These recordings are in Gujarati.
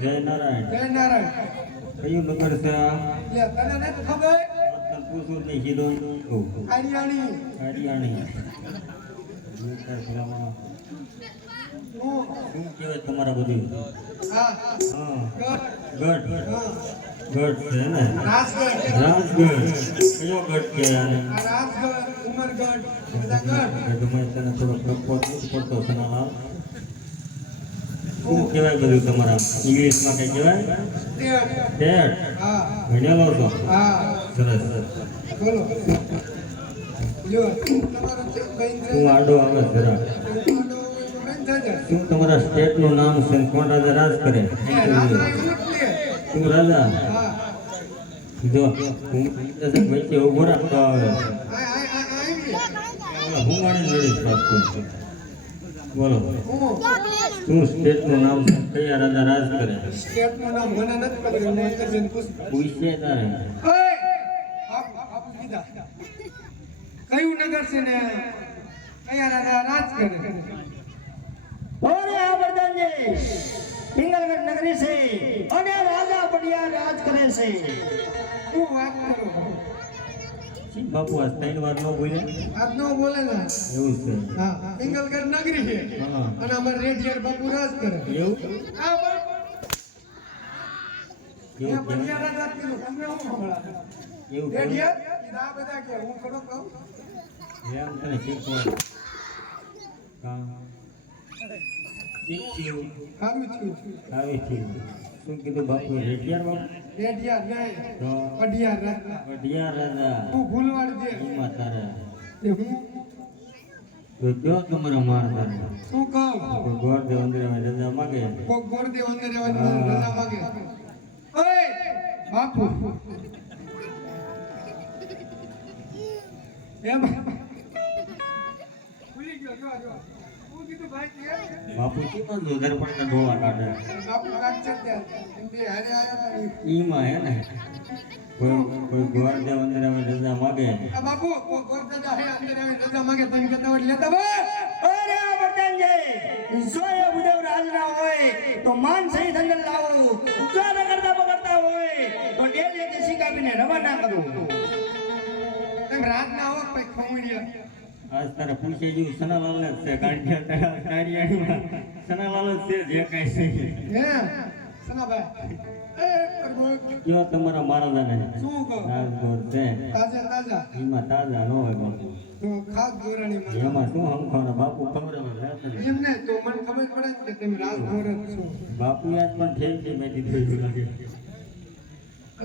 જય નારાયણ. જય નારાયણ. કયું નગર છે આ? લે તને નથી ખબર? તને પૂછું જ નહીં સીધો કહું. હરિયાણી. હરિયાણી. શું કહેવાય તમારા બધું? હા હા ગઢ. ગઢ. હા ગઢ છે ને? રાજગઢ. રાજગઢ. કયો ગઢ કહેવાય આને? આ રાજગઢ ઉમરગઢ બધા ગઢ. ગઢમાં તને થોડો પ્રપોઝ નથી પડતો સનાલાલ. શું કહેવાય બધું તમારા ઇંગ્લિશમાં કઈ કહેવાય? ટેટ. હા ભણેલો છો? હા સરસ. બોલો જો તમારો બેન તું આડો આવે જરા. શું તમારા સ્ટેટનું નામ છે ને કોણ રાજા રાજ કરે? તું રાજા? જો હું વચ્ચે ઉભો રાખતો આવે હું માણી લડીશ પાછું. બોલો શું સ્ટેટનું નામ છે? કયા રાજા રાજ કરે? સ્ટેટનું નામ મને નથી ખબર હું અંદર જઈને પૂછું. પૂછે તારે. કયું નગર છે ને કયા રાજા રાજ કરે? ઓરે આ બધાને પિંગલગઢ નગરી છે અને રાજા પડિયા રાજ કરે છે. હું વાત કરું બાપુ આજ 3 વાર ન બોલે? આજ નો બોલે ને એવું છે. હા પિંગલગઢ નગરી છે હા અને અમાર રેડિયર બાપુ રાજ કરે. એવું આ એવું બઢિયા રાજા કીધું તમને હું ખબર? એવું રેડિયર આ બધા કે હું ખરો કહું એમ તને શીખવા હા શીખ્યું ખાવું છું આવી થયું. શું કીધું બાપુ? રેડિયાર બાપુ? રેડિયર નહીં તો બઢિયા રાજા વઢિયાર રાજા. તું ભૂલવાડ દે એમાં તારે એ હું તો કયો તમારો માર તારે? શું કહું કોઈ ગોળ દેવ અંદર રજા માગે? કોક ગોળદેવ અંદર રહેવાની રજા માંગે. ઓય બાપુ એમ ભૂલી ગયો જો જો હું કીધું ભાઈ કે બાપુ કેમાં જોધર પણ ડોળા કાઢે? બાપુ કાચર દે એમ બે હારે આયા ઈમાં હે ને કોઈ ગોળ દેવ અંદર રજા માગે? આ બાપુ કોક ગોળદેવ હે અંદર આવીને રજા માંગે તમે કહેતા હોય લેતા બે ઓરે આ બધાને જો એ ઉદેવ રાજ ના હોય તો માન સહિત અંદર લાવો. જો ન કરતા બગડતા હોય તો ડેલી કે શીખાવીને રવાના કરો. એમ રાત ના આવો પછી ખમણીયા આજ તારે પૂછે જેવું સનાલાલ ને છે કાઢિયામાં સનાલાલ જ છે જે કાંઈ છે. હે સનાભાઈ એ કરબો કયો તમારા મહારાજાને? શું કહો રાજગોર છે તાજા તાજા એમાં તાજા ન હોય બાપુ. તો ખાસ દોરાણી માં એમાં શું હમખાના બાપુ ખબર એમને તો મને ખબર પડે કે તમે રાજગોર જ છો. બાપુ યાદ પણ થઈ ગઈ મેં કીધું એવું લાગે.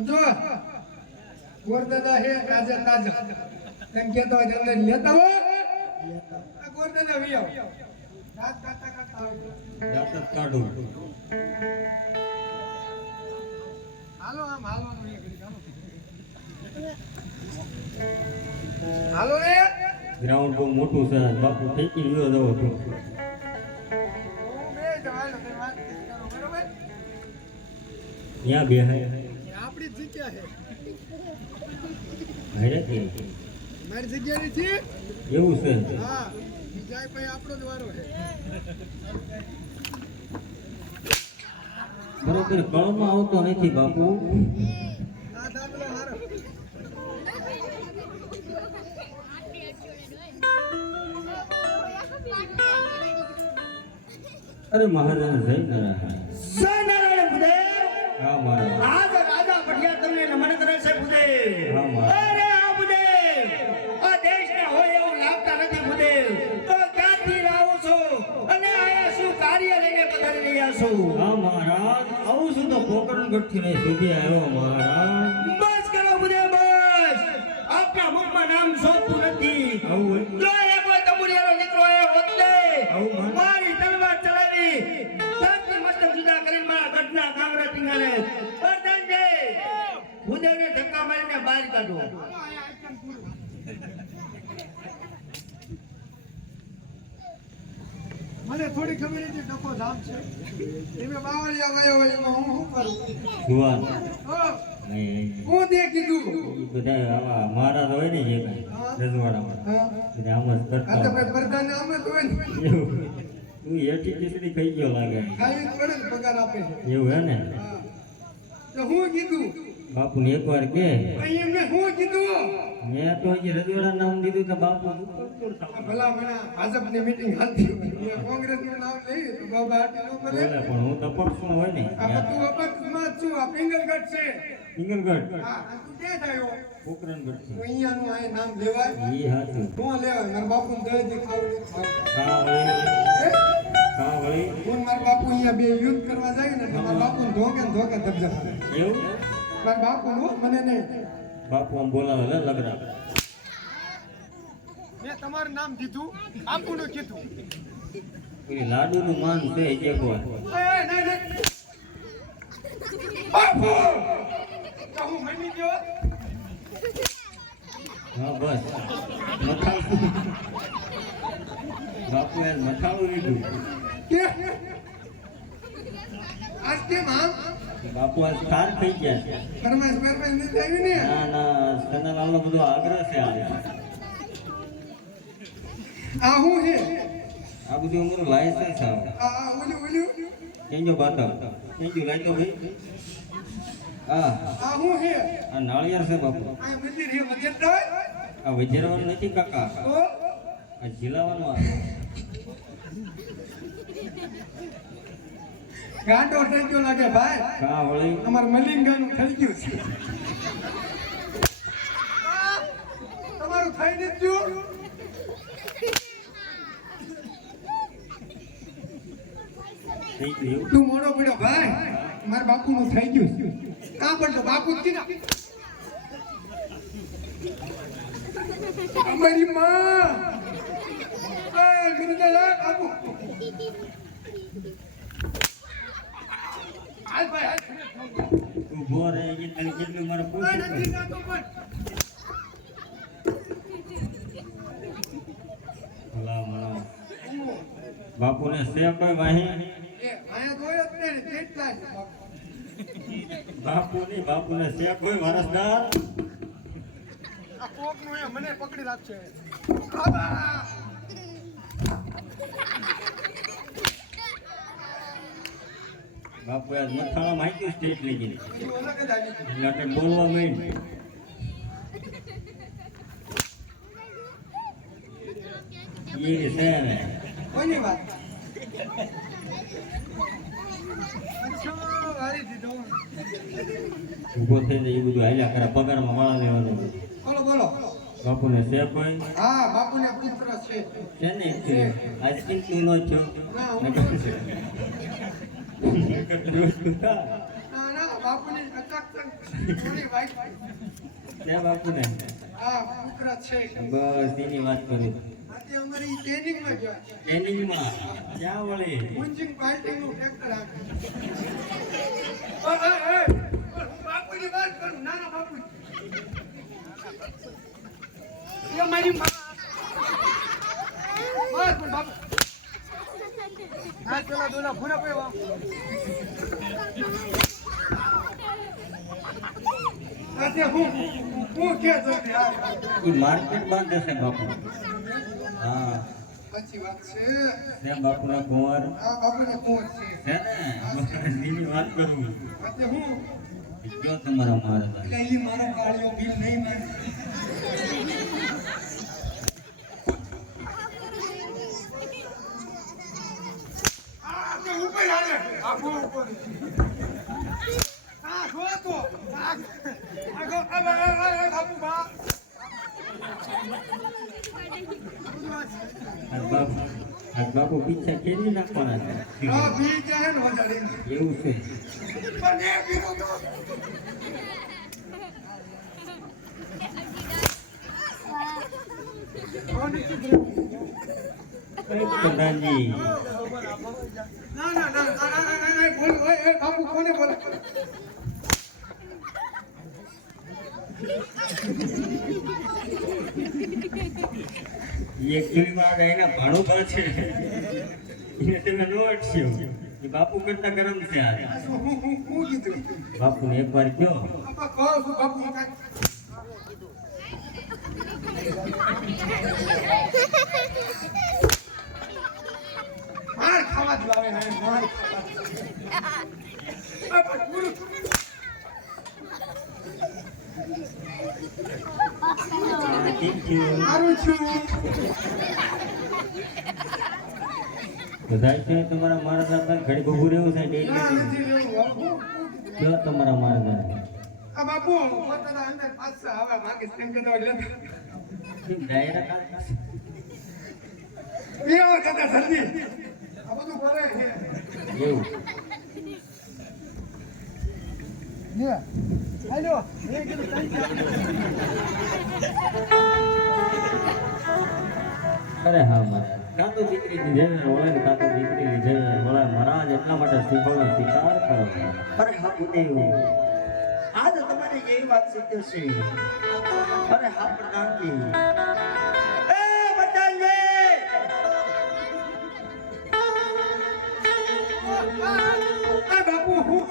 જો ગોરદાદા હે તાજા તાજા તેમ કહેતો હોય અંદર લેતા હો આ ગોરદાદા વી આવ રાત કાતા કાતા આવે. દાંત જ કાઢું. હાલો આમ હાલવાનું એ ઘડી હાલો રે ગ્રાઉન્ડ બહુ મોટું છે બાપુ ઠેકી ગયો જવો છું. હું બે જવાય તમે વાત કરો બરોબર ત્યાં બે હે આપણી જ જગ્યા છે હેડે કે મારી જગ્યા ની છે એવું છે? હા બીજા પછી આપણો જ વારો છે. બરોબર કળમાં આવતો નથી બાપુ. આ દાખલો હારો અરે મહારાજ જય નારાયણ. જય નારાયણ ભૂદેવ. હા મહારાજ. આજ રાજા પડિયા તમને નમન કરે છે ભૂદેવ. હા મહારાજ. અરે આ ભૂદેવ આ દેશને હોય એવું લાગતા નથી ભૂદેવ. તો ક્યાંથી લાવો છો અને આયા શું કાર્ય લઈને પધારી રહ્યા છો? હા મહારાજ આવું છું તો પોકરણગઢ થી નહીં સુધી આવ્યો મહારાજ. બસ કરો ભૂદેવ બસ. આપના મુખમાં નામ શોભતું નથી. આવું જો એ કોઈ તમુરિયાનો દીકરો એ હોત ને આવું મહારાજ. મારી તલવાર ચલાવી ધરતી મસ્તક જુદા કરીને મારા ગઢના કાંગરા ટીંગાને પ્રધાનજી ભૂદેવને ધક્કા મારીને બહાર કાઢો. મને થોડી ખબર હતી ડકો ધામ છે એમે બાવળિયા વયો હોય એમાં હું શું કરું જુવાન હો નહીં હું તે કીધું બધા આવા મહારાજ હોય ને જે કાંઈ રજવાડામાં હા બધા આમ જ આ તો કરતા ભાઈ પ્રધાન આમ જ હોય ને એવું તું એટી ખીચડી ખાઈ ગયો લાગે. ખાઈ જ પડે ને પગાર આપે છે એવું હે ને? હા તો હું કીધું બાપુને એકવાર કે અહીં એમને હું કીધું મેં તો હજી રજવાડા નામ દીધું તો બાપુ આ ભલા મને ભાજપની મીટિંગ હાલતી હોય મેં કોંગ્રેસનું નામ લઈ તો બાબા આટલી ન કરે બોલે પણ હું તો પક્ષમાં હોય ને આ તું અપક્ષમાં જ છું આ પિંગલગઢ છે સિંગલગઢ હા તું ક્યાં થયો પોકરણગઢ તો અહીંયાનું આ નામ લેવાય ઈ હાચું હું લેવાય મારા બાપુને દઈ દે ખાવડી કા વળી કા વળી હું મારા બાપુ અહીંયા બે યુદ્ધ કરવા જાય ને તો મારા બાપુને ધોકે ને ધોકે ધબધબાવે એવું મારા બાપુ મને નહીં બાપુ આમ બોલાવે લે લગરા મેં તમારું નામ દીધું બાપુનું કીધું પેલી લાડુનું માન છે એકવાર બાપુ તો હું મની ગયો હા બસ મથાળું બાપુએ મથાળું લીધું કે આજ કેમ આમ બાપુ આજ ઠાર થઈ ગયા છે ફરમાઈશ નથી આવી ને ના ના સનાલાલનો બધો આગ્રહ છે આજે આ હું છે આ બધું અમારું લાયસન્સ આવે આ ઓલું કેજો બાતા કેજો લાઈતો ભાઈ હા આ હું છે આ નાળિયેર છે બાપુ આ મંદિર છે મંદિર તો આ વજરાવાનું નથી કાકા ઓ આ ઝીલાવાનું આવે ગાંડો થઈ ગયો લાગે ભાઈ કા વળી અમાર મલિંગાનું થઈ ગયું છે તમારું થઈ નથી ગયું થઈ ગયું તું મોડો પડ્યો ભાઈ મારા બાપુનું થઈ ગયું છે કા પડતો બાપુ જ કીધા અમારી માં એ મિરજા બાપુ હાલ ભાઈ હાલ ઊભો રહે કેટલું મારે પૂછવું નથી જાતો પણ ભલા મણા બાપુને સે કોઈ વાહી એ આયા જોયો જ ને કેટલા છે બાપુ બાપુને સે કોઈ વારસદાર આ કોક નું એ મને પકડી રાખશે આબા બાપુ આજ મથાળા માહિતી સ્ટેટ લઈ ગઈ એ અલગ જ આવી છે એટલે બોલવા માંડ એ છે ને કોની વાત અચ્છા વારી દીધો ઊભો થઈ જાય એ બધું હાલ્યા કરે પગારમાં માળા લેવાનું બોલો બોલો બાપુને સે કોઈ હા બાપુને પુત્ર છે છે ને આજ કિંતું નો છો ના, હું ના ના બાપુને અચાક થોડી વાઈટ ત્યાં બાપુને હા પુત્ર છે બસ એની વાત કરું આજે અમારી ટ્રેનિંગમાં ગયા છે ટ્રેનિંગમાં ક્યાં વળી મુંજિંગ પાર્ટીનું ટ્રેક્ટર આવે હું બાપુની વાત કરું નાના બાપુ એ મારી બસ પણ બાપુ હા પેલા દોલા ભૂરા પીવા આજે હું કે જલ્દી આ એ માર્કેટ બાંધે છે બાપુ હા સાચી વાત છે છે બાપુના કુંવર આ બાપુને કોણ છે છે ને એની વાત કરું આજે હું જો તમારા મારા એટલે ઈ મારો કાળિયો બિલ નહીં માને આ તો ઉપર હાલે આપો ઉપર આ જો તો આ ગો બાપુ બા આજ બાપુ પીછા ખેડી નાખવાના છે આ બી જાય ને વધારે એવું છે પણ એ બીજો તો પ્રધાનજી ના ના ના બોલ એ બાપુ કોને બોલે એકચ્યુઅલી માં એના ભાડું પર છે એને તમે નો અટસ્યો એ બાપુ કરતા ગરમ છે આ હું કીધું બાપુને એકવાર કયો આપા કહો છું બાપુ હું કાંઈ માર ખાવા જ લાવે ને માર ખાવા પણ પૂરું કેમ થયું? મારું છું બધાય છે તમારા મારા પર ઘડી ભૂગું રહેવું છે ના, ડેલી નથી રહેવું. કયો તમારા મારા આ બાપુ પોતાના અંદર પાછા આવા માંગે છે, તેમ કહેતા હોય લેતા. ડાયરેક્ટ લેવો દાદા જલ્દી. આ બધું બોલે છે. એવું લે. હાલો. એ કીધું ચાલ. અરે હા મારા કાં તો દીકરી લીધે વળે ને કાં તો દીકરી લીધે વળે મહારાજ એટલા માટે શ્રીફળનો સ્વીકાર કરો અરે હા ભૂદેવ આજ તમારી એ વાત સત્ય છે. અરે હા પ્રધાનજી એ બટાલજી આ બાપુ હું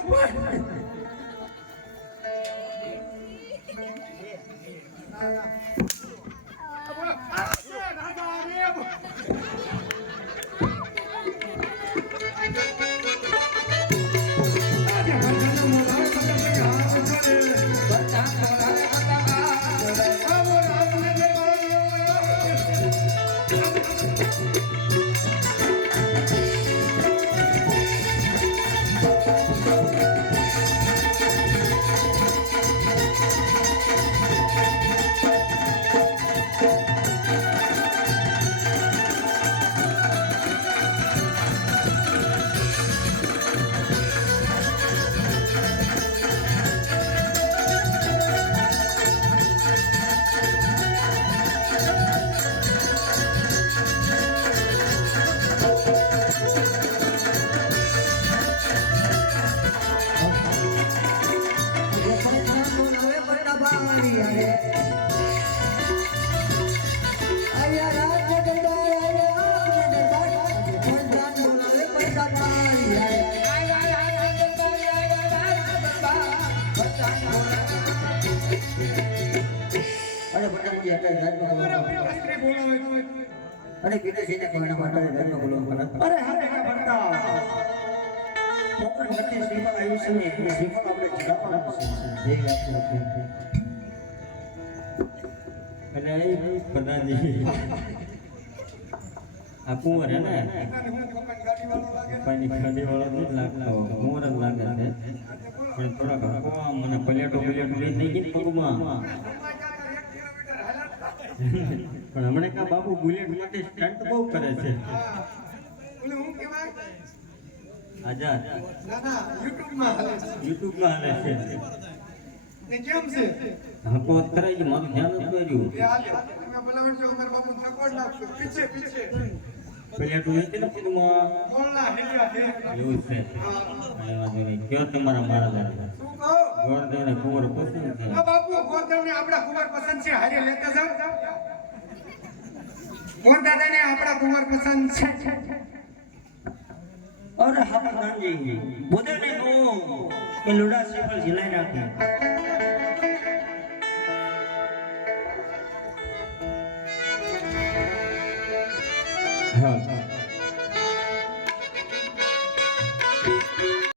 અરે કીધું છે ને કોઈના માટે ધર્મ બોલવું પડે. અરે હા બેટા ભણતા પોતાની વચ્ચે શ્રીફળ આવ્યું છે ને એ શ્રીફળ આપણે જરા પણ આપશે. એ વાત છે. અને એ પ્રધાનજી આ કુંવર હે ને પપ્પાની ખાડી વાળો નથી લાગતો કુંવર જ લાગે છે પણ થોડાક હકો મને પ્લેટો લઈ થઈ ગઈ પગમાં પણ હમણાં કા બાપુ બુલેટ માટે સ્ટન્ટ બહુ કરે છે આઝાદ યુટ્યુબમાં હાલે છે કેમ છે હકો કરાઈ ગઈ મારું ધ્યાન જ કર્યું પ્લેટો નથી ને પગમાં એવું છે કઈ વાંધો નહીં કયો તમારા મારા ગોરદેવને કુંવર પસંદ છે બાપુ ગોરદેવને આપણા કુંવર પસંદ છે હારે લેતા જાવ ગોરદાદાને આપણા કુંવર પસંદ છે અરે હા પ્રધાનજી બુદ્ધને કહો કે લુડા શ્રીફળ ઝીલાઈ નાખે. હા